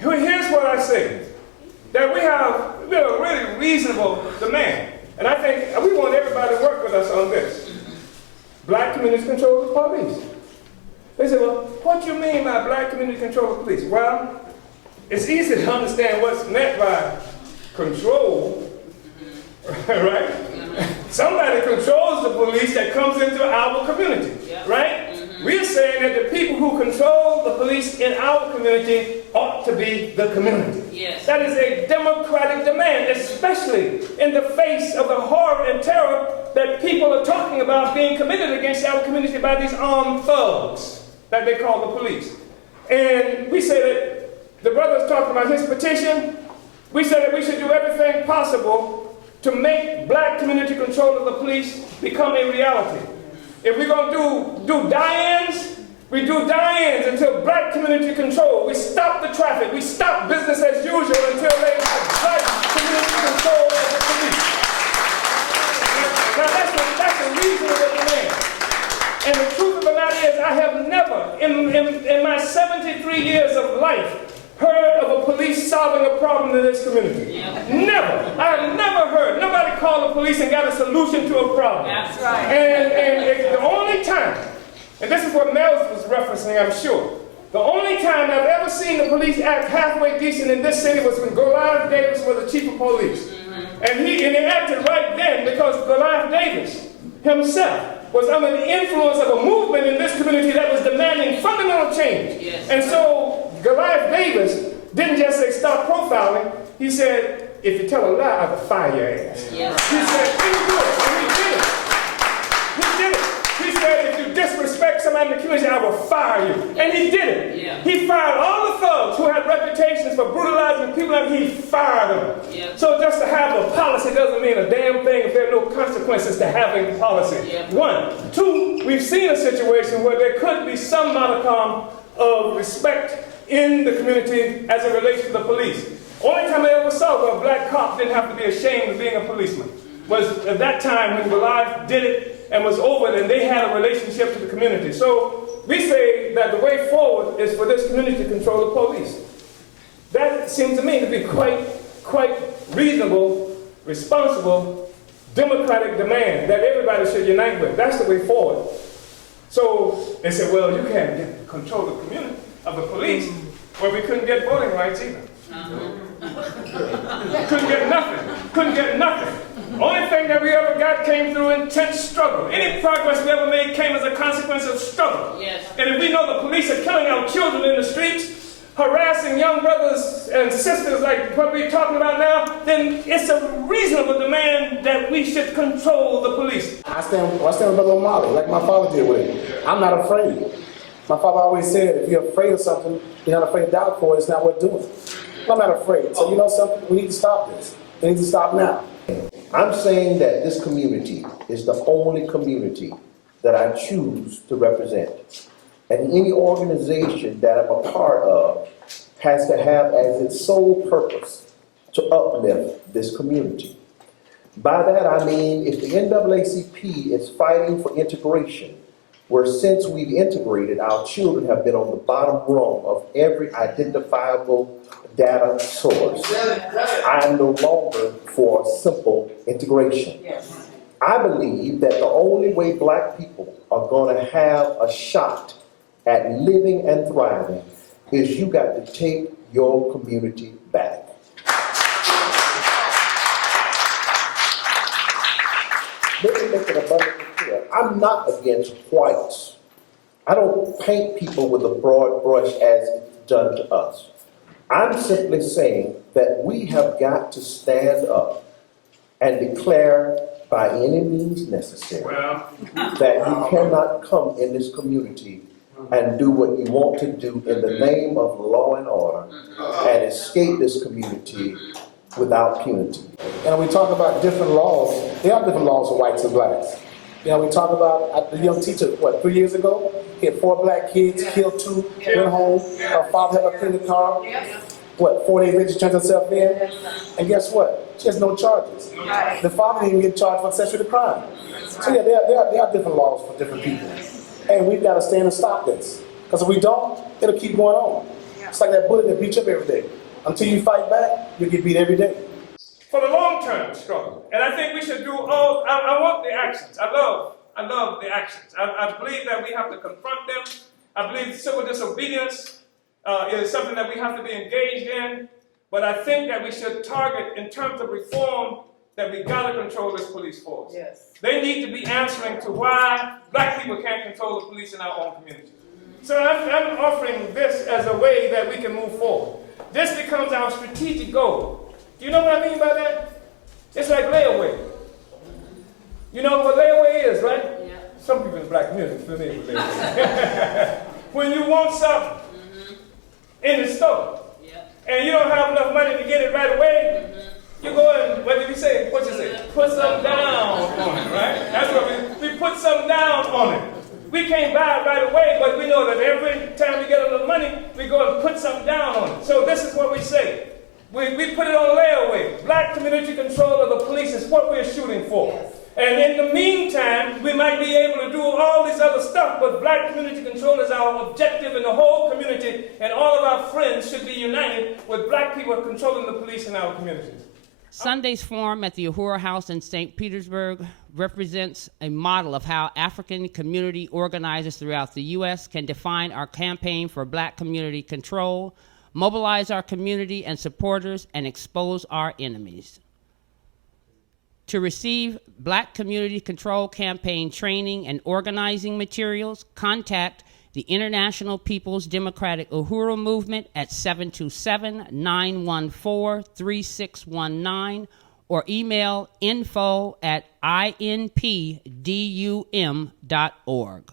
Here's what I say, that we have a really reasonable demand. And I think we want everybody to work with us on this. Black communities control the police. They say, well, what do you mean by black community control the police? Well, it's easy to understand what's meant by control, right? Somebody controls the police that comes into our community, right? We're saying that the people who control the police in our community ought to be the community. Yes. That is a democratic demand, especially in the face of the horror and terror that people are talking about being committed against our community by these armed thugs that they call the police. And we say that the brother is talking about his petition. We say that we should do everything possible to make black community control of the police become a reality. If we're going to do die-ins, we do die-ins until black community control. We stop the traffic. We stop business as usual until they have black community control of the police. Now that's a reasonable demand. And the truth of the matter is I have never, in my 73 years of life, heard of a police solving a problem in this community. Never. I have never heard. Nobody called the police and got a solution to a problem. That's right. And the only time, and this is what Mel was referencing, I'm sure, the only time I've ever seen the police act halfway decent in this city was when Goliath Davis was the chief of police. And he acted right then because Goliath Davis himself was under the influence of a movement in this community that was demanding fundamental change. Yes. And so Goliath Davis didn't just say stop profiling. He said, if you tell a lie, I will fire your ass. Yes. He said, can you do it? And he did it. He did it. He said, if you disrespect somebody in the community, I will fire you. And he did it. Yeah. He fired all the thugs who had reputations for brutalizing people, and he fired them. Yeah. So just to have a policy doesn't mean a damn thing if there are no consequences to having policy. Yeah. One. Two, we've seen a situation where there could be some modicum of respect in the community as it relates to the police. Only time I ever saw where a black cop didn't have to be ashamed of being a policeman was at that time when Goliath did it and was over it, and they had a relationship to the community. So we say that the way forward is for this community to control the police. That seems to me to be quite reasonable, responsible, democratic demand that everybody should unite with. That's the way forward. So they said, well, you can't control the community of the police. Well, we couldn't get voting rights either. Couldn't get nothing. Only thing that we ever got came through intense struggle. Any progress we ever made came as a consequence of struggle. Yes. And if we know the police are killing our children in the streets, harassing young brothers and sisters like what we're talking about now, then it's a reasonable demand that we should control the police. I stand with Brother Omali, like my father did with it. I'm not afraid. My father always said, if you're afraid of something, you're not afraid to die for it, it's not worth doing. I'm not afraid. So you know something? We need to stop this. We need to stop now. I'm saying that this community is the only community that I choose to represent. And any organization that I'm a part of has to have as its sole purpose to uplift this community. By that I mean, if the NAACP is fighting for integration, where since we've integrated, our children have been on the bottom rung of every identifiable data source, I am no longer for simple integration. Yes. I believe that the only way black people are going to have a shot at living and thriving is you got to take your community back. Let me make it abundantly clear. I'm not against whites. I don't paint people with a broad brush as it's done to us. I'm simply saying that we have got to stand up and declare by any means necessary that you cannot come in this community and do what you want to do in the name of law and order and escape this community without punity. You know, we talk about different laws. There are different laws for whites and blacks. You know, we talk about the young teacher, 3 years ago? He had 4 black kids, killed 2, went home. Her father had her clean the car. 4 days later, she turns herself in. And guess what? She has no charges. The father didn't even get charged for accessory to crime. So yeah, there are different laws for different people. And we've got to stand and stop this. Because if we don't, it'll keep going on. It's like that bullet that beats you up every day. Until you fight back, you'll get beat every day. For the long-term struggle. And I think we should do all, I want the actions. I love the actions. I believe that we have to confront them. I believe civil disobedience is something that we have to be engaged in. But I think that we should target, in terms of reform, that we gotta control this police force. Yes. They need to be answering to why black people can't control the police in our own communities. So I'm offering this as a way that we can move forward. This becomes our strategic goal. You know what I mean by that? It's like layaway. You know what layaway is, right? Yeah. Some people in the black community familiar with layaway. When you want something in the store, and you don't have enough money to get it right away, you go and, what did we say? What you say? Put some down on it, right? That's what we put some down on it. We can't buy it right away, but we know that every time we get a little money, we go and put something down on it. So this is what we say. We put it on layaway. Black community control of the police is what we're shooting for. Yes. And in the meantime, we might be able to do all this other stuff, but black community control is our objective in the whole community, and all of our friends should be united with black people controlling the police in our communities. Sunday's forum at the Uhuru House in St. Petersburg represents a model of how African community organizers throughout the U.S. can define our campaign for black community control, mobilize our community and supporters, and expose our enemies. To receive Black Community Control Campaign training and organizing materials, contact the International People's Democratic Uhuru Movement at 727-914-3619 or email info@inpdum.org.